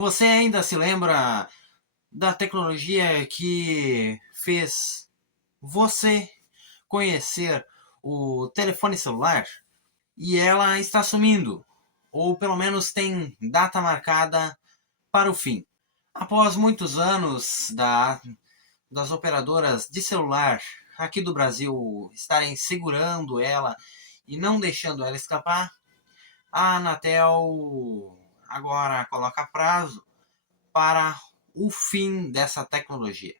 Você ainda se lembra da tecnologia que fez você conhecer o telefone celular? E ela está sumindo, ou pelo menos tem data marcada para o fim. Após muitos anos das operadoras de celular aqui do Brasil estarem segurando ela e não deixando ela escapar, a Anatel agora coloca prazo para o fim dessa tecnologia.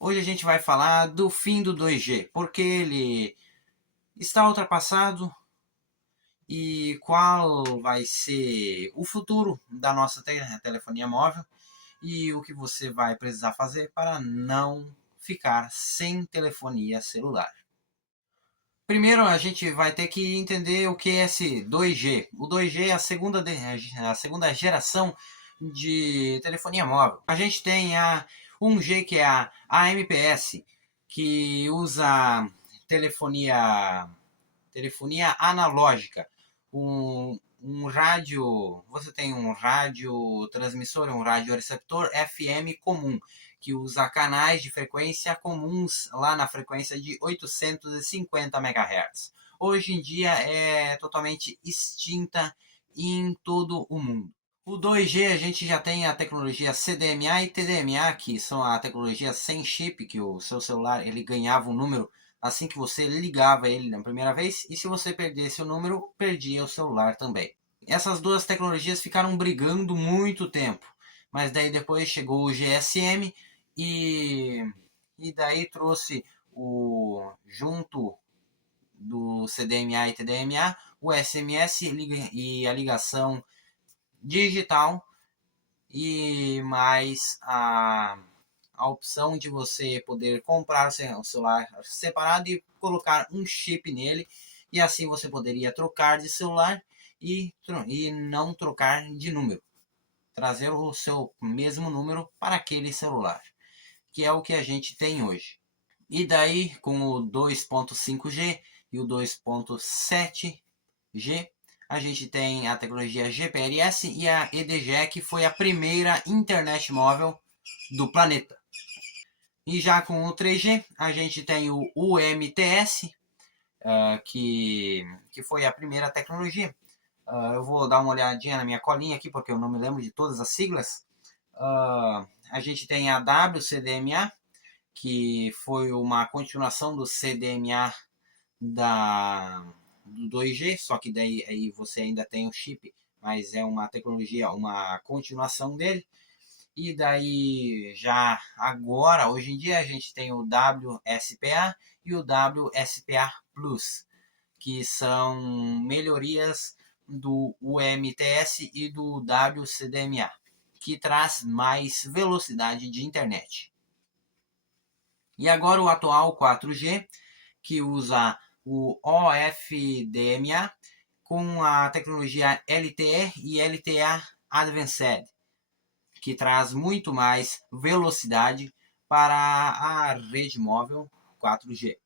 Hoje a gente vai falar do fim do 2G, porque ele está ultrapassado e qual vai ser o futuro da nossa telefonia móvel e o que você vai precisar fazer para não ficar sem telefonia celular. Primeiro a gente vai ter que entender o que é esse 2G. O 2G é a segunda geração de telefonia móvel. A gente tem a 1G, que é a AMPS, que usa telefonia analógica. Um rádio, você tem um rádio transmissor, um rádio receptor FM comum, que usa canais de frequência comuns lá na frequência de 850 MHz. Hoje em dia é totalmente extinta em todo o mundo. O 2G a gente já tem a tecnologia CDMA e TDMA, que são a tecnologia sem chip, que o seu celular ele ganhava um número assim que você ligava ele na primeira vez, e se você perdesse o número, perdia o celular também. Essas duas tecnologias ficaram brigando muito tempo, mas daí depois chegou o GSM e daí trouxe junto do CDMA e TDMA o SMS e a ligação digital e mais a opção de você poder comprar o celular separado e colocar um chip nele, e assim você poderia trocar de celular e não trocar de número, trazer o seu mesmo número para aquele celular, que é o que a gente tem hoje. E daí com o 2.5G e o 2.7G a gente tem a tecnologia GPRS e a EDG, que foi a primeira internet móvel do planeta. E já com o 3G, a gente tem o UMTS, que foi a primeira tecnologia. Eu vou dar uma olhadinha na minha colinha aqui, porque eu não me lembro de todas as siglas. A gente tem a WCDMA, que foi uma continuação do CDMA do 2G, só que daí aí você ainda tem o chip, mas é uma tecnologia, uma continuação dele. E daí, já agora, hoje em dia, a gente tem o WSPA e o WSPA Plus, que são melhorias do UMTS e do WCDMA, que traz mais velocidade de internet. E agora o atual 4G, que usa o OFDMA com a tecnologia LTE e LTE Advanced, que traz muito mais velocidade para a rede móvel 4G.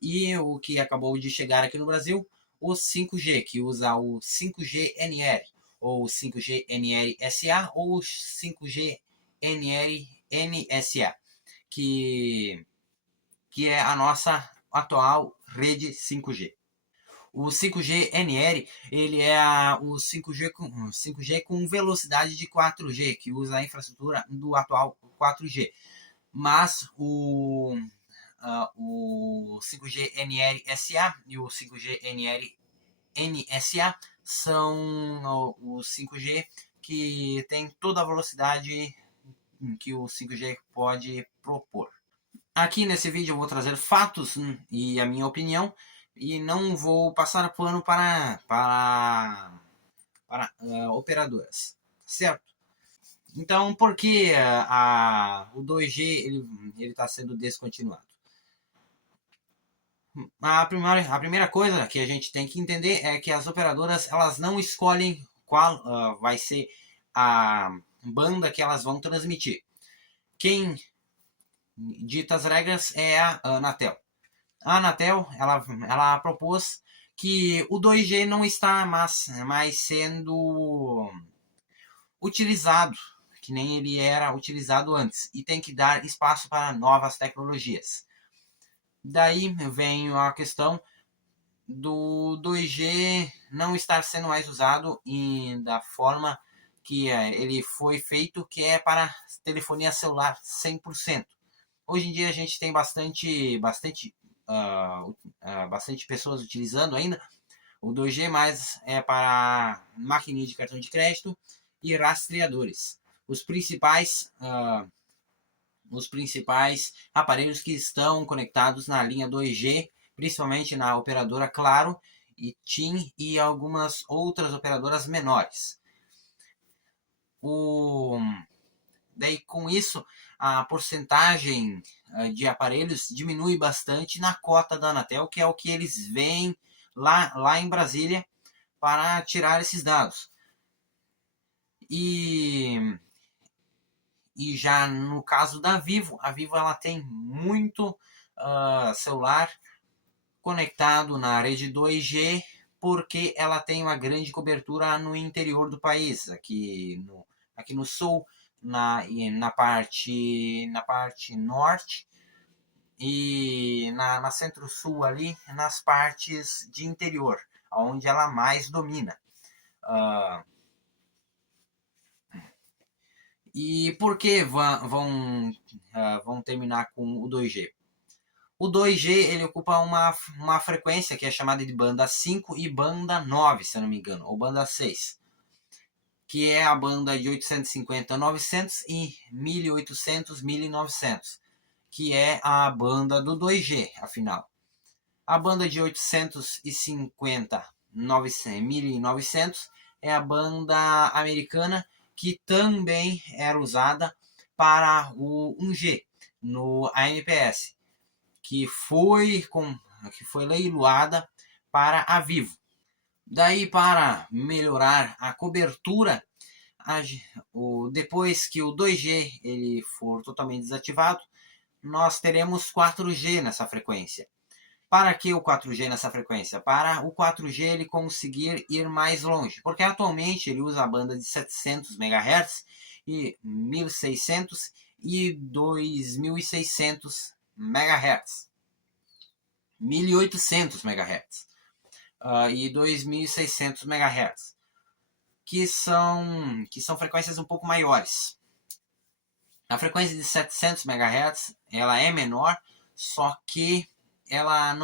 E o que acabou de chegar aqui no Brasil, o 5G, que usa o 5G NR, ou 5G NR SA, ou 5G NR NSA, que é a nossa atual rede 5G. O 5G NR ele é o 5G com velocidade de 4G, que usa a infraestrutura do atual 4G. Mas o 5G NR SA e o 5G NR NSA são o 5G que tem toda a velocidade que o 5G pode propor. Aqui nesse vídeo eu vou trazer fatos e a minha opinião, e não vou passar pano para operadoras, certo? Então, por que o 2G ele está sendo descontinuado? A primeira coisa que a gente tem que entender é que as operadoras elas não escolhem qual vai ser a banda que elas vão transmitir. Quem dita as regras é a Anatel. A Anatel ela propôs que o 2G não está mais sendo utilizado, que nem ele era utilizado antes, e tem que dar espaço para novas tecnologias. Daí vem a questão do 2G não estar sendo mais usado da forma que ele foi feito, que é para telefonia celular 100%. Hoje em dia a gente tem bastante pessoas utilizando ainda o 2G, mas é para maquininha de cartão de crédito e rastreadores. Os principais aparelhos que estão conectados na linha 2G, principalmente na operadora Claro e TIM e algumas outras operadoras menores. Daí com isso a porcentagem de aparelhos diminui bastante na cota da Anatel, que é o que eles veem lá em Brasília para tirar esses dados. E já no caso da Vivo, a Vivo ela tem muito celular conectado na rede 2G, porque ela tem uma grande cobertura no interior do país, aqui no sul, na parte norte e na centro-sul ali, nas partes de interior, onde ela mais domina. E por que vão terminar com o 2G? O 2G ele ocupa uma frequência que é chamada de banda 5 e banda 9, se eu não me engano, ou banda 6, que é a banda de 850 a 900 e 1800 1900, que é a banda do 2G, afinal. A banda de 850 1900 é a banda americana, que também era usada para o 1G no ANPS, que foi leiloada para a Vivo. Daí, para melhorar a cobertura, depois que o 2G ele for totalmente desativado, nós teremos 4G nessa frequência. Para que o 4G nessa frequência? Para o 4G ele conseguir ir mais longe, porque atualmente ele usa a banda de 700 MHz e 1600 e 2600 MHz, 1800 MHz e 2600 MHz, que são frequências um pouco maiores. A frequência de 700 MHz ela é menor, só que ela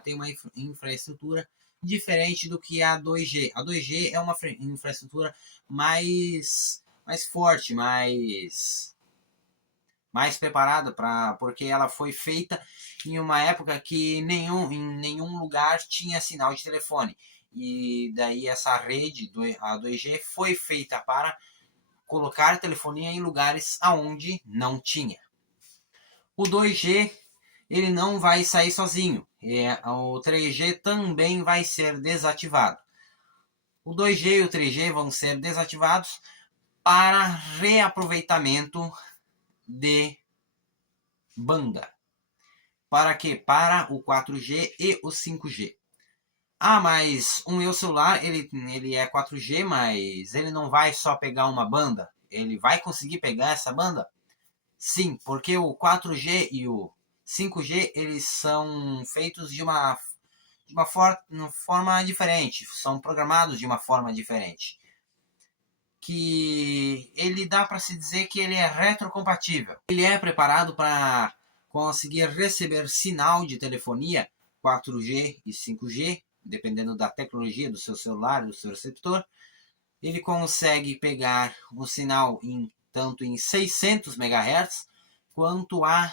tem uma infraestrutura diferente do que a 2G. A 2G é uma infraestrutura mais forte, mais preparada, porque ela foi feita em uma época que em nenhum lugar tinha sinal de telefone. E daí essa rede, a 2G, foi feita para colocar telefonia em lugares aonde não tinha. O 2G ele não vai sair sozinho. O 3G também vai ser desativado. O 2G e o 3G vão ser desativados para reaproveitamento de banda. Para quê? Para o 4G e o 5G. Mas o meu celular ele é 4G, mas ele não vai só pegar uma banda. Ele vai conseguir pegar essa banda? Sim, porque o 4G e o 5G eles são feitos de uma forma diferente, são programados de uma forma diferente, que ele dá para se dizer que ele é retrocompatível. Ele é preparado para conseguir receber sinal de telefonia 4G e 5G, dependendo da tecnologia do seu celular, do seu receptor. Ele consegue pegar o sinal tanto em 600 MHz quanto a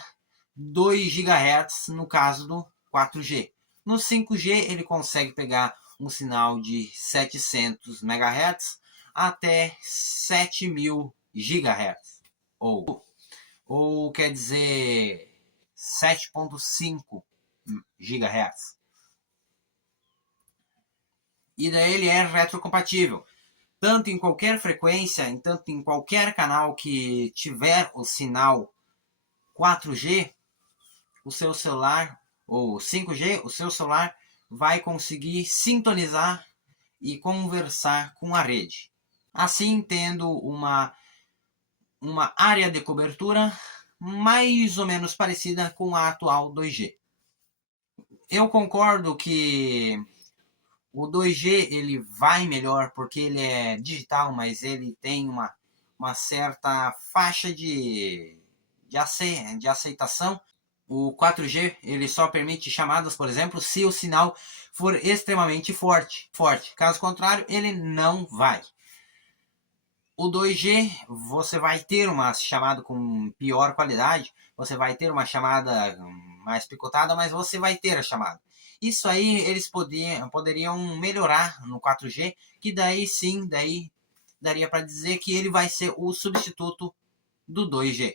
2 GHz no caso do 4G. No 5G ele consegue pegar um sinal de 700 MHz até 7.000 GHz, ou quer dizer 7.5 GHz. E daí ele é retrocompatível, tanto em qualquer frequência, tanto em qualquer canal que tiver o sinal 4G, o seu celular, ou 5G, o seu celular vai conseguir sintonizar e conversar com a rede. assim tendo uma área de cobertura mais ou menos parecida com a atual 2G. Eu concordo que o 2G ele vai melhor porque ele é digital, mas ele tem uma certa faixa de aceitação. O 4G ele só permite chamadas, por exemplo, se o sinal for extremamente forte. Caso contrário, ele não vai. O 2G, você vai ter uma chamada com pior qualidade, você vai ter uma chamada mais picotada, mas você vai ter a chamada. Isso aí eles poderiam melhorar no 4G, que daí sim, daria para dizer que ele vai ser o substituto do 2G.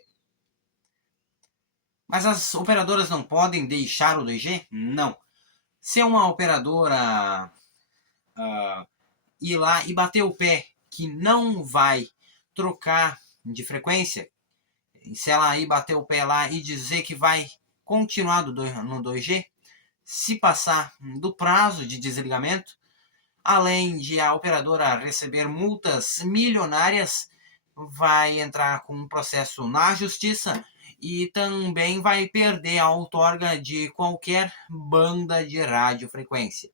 Mas as operadoras não podem deixar o 2G? Não. Se uma operadora ir lá e bater o pé que não vai trocar de frequência, se ela aí bater o pé lá e dizer que vai continuar no 2G, se passar do prazo de desligamento, além de a operadora receber multas milionárias, vai entrar com um processo na justiça e também vai perder a outorga de qualquer banda de radiofrequência,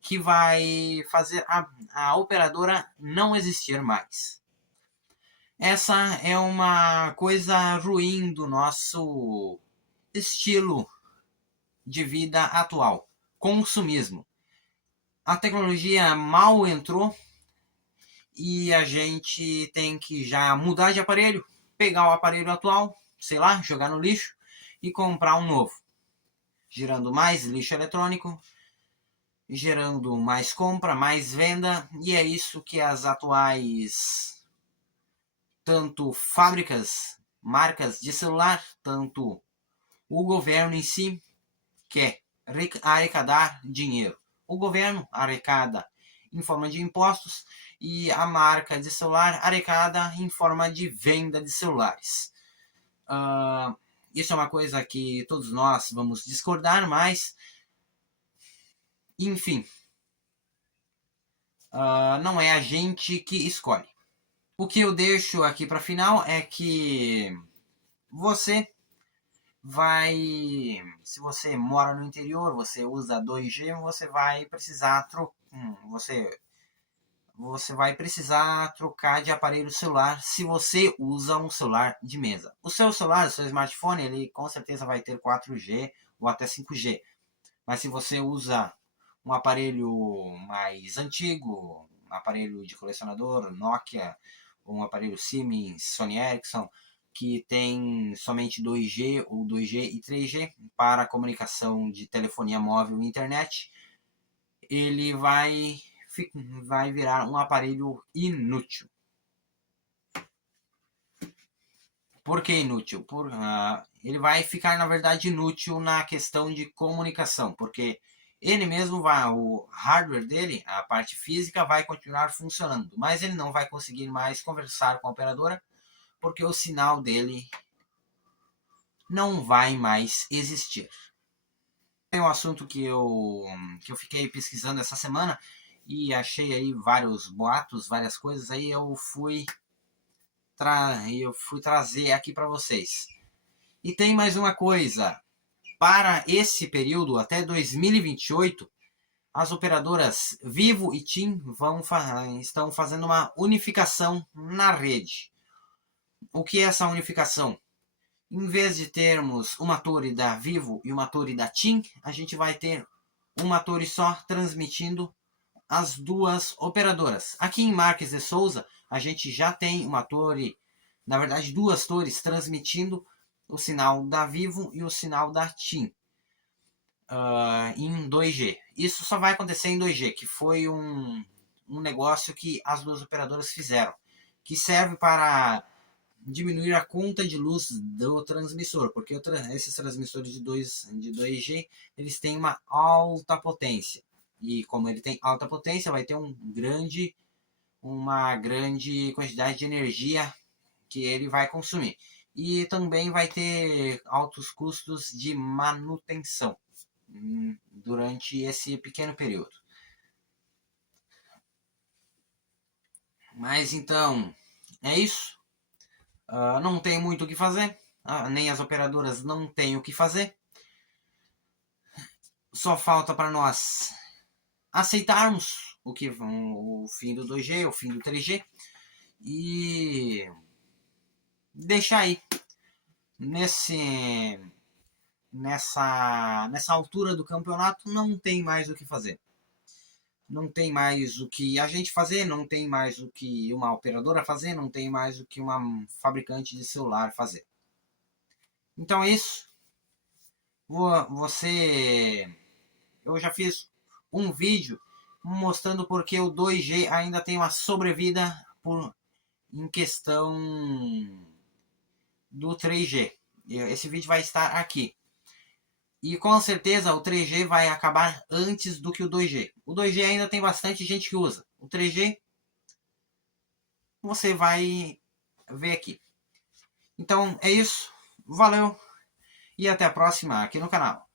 que vai fazer a operadora não existir mais. Essa é uma coisa ruim do nosso estilo de vida atual, consumismo. A tecnologia mal entrou e a gente tem que já mudar de aparelho, pegar o aparelho atual, sei lá, jogar no lixo e comprar um novo, gerando mais lixo eletrônico, gerando mais compra, mais venda, e é isso que as atuais tanto fábricas, marcas de celular, tanto o governo em si quer arrecadar dinheiro. O governo arrecada em forma de impostos e a marca de celular arrecada em forma de venda de celulares. Isso é uma coisa que todos nós vamos discordar, mas enfim, não é a gente que escolhe. O que eu deixo aqui para final é que você vai, se você mora no interior, você usa 2G, você vai precisar você vai precisar trocar de aparelho celular se você usa um celular de mesa. O seu celular, o seu smartphone, ele com certeza vai ter 4G ou até 5G. Mas se você usa um aparelho mais antigo, um aparelho de colecionador, Nokia, ou um aparelho Siemens, Sony Ericsson, que tem somente 2G ou 2G e 3G para comunicação de telefonia móvel e internet, ele vai virar um aparelho inútil. Por que inútil? Ele vai ficar, na verdade, inútil na questão de comunicação, porque ele mesmo o hardware dele, a parte física, vai continuar funcionando, mas ele não vai conseguir mais conversar com a operadora, porque o sinal dele não vai mais existir. É um assunto que eu fiquei pesquisando essa semana e achei aí vários boatos, várias coisas, aí eu fui trazer aqui para vocês. E tem mais uma coisa, para esse período, até 2028, as operadoras Vivo e TIM estão fazendo uma unificação na rede. O que é essa unificação? Em vez de termos uma torre da Vivo e uma torre da TIM, a gente vai ter uma torre só transmitindo as duas operadoras. Aqui em Marques de Souza, a gente já tem uma torre, na verdade duas torres transmitindo o sinal da Vivo e o sinal da TIM em 2G. Isso só vai acontecer em 2G, que foi um negócio que as duas operadoras fizeram, que serve para diminuir a conta de luz do transmissor, porque esses transmissores de 2G eles têm uma alta potência, e como ele tem alta potência, vai ter uma grande quantidade de energia que ele vai consumir, e também vai ter altos custos de manutenção durante esse pequeno período. Mas então, é isso. Não tem muito o que fazer. Nem as operadoras não têm o que fazer. Só falta para nós aceitarmos o fim do 2G, o fim do 3G e deixar aí nessa altura do campeonato não tem mais o que fazer. Não tem mais o que a gente fazer, não tem mais o que uma operadora fazer, não tem mais o que uma fabricante de celular fazer. Então é isso. Eu já fiz um vídeo mostrando porque o 2G ainda tem uma sobrevida em questão do 3G. Esse vídeo vai estar aqui. E com certeza o 3G vai acabar antes do que o 2G. O 2G ainda tem bastante gente que usa. O 3G você vai ver aqui. Então é isso. Valeu e até a próxima aqui no canal.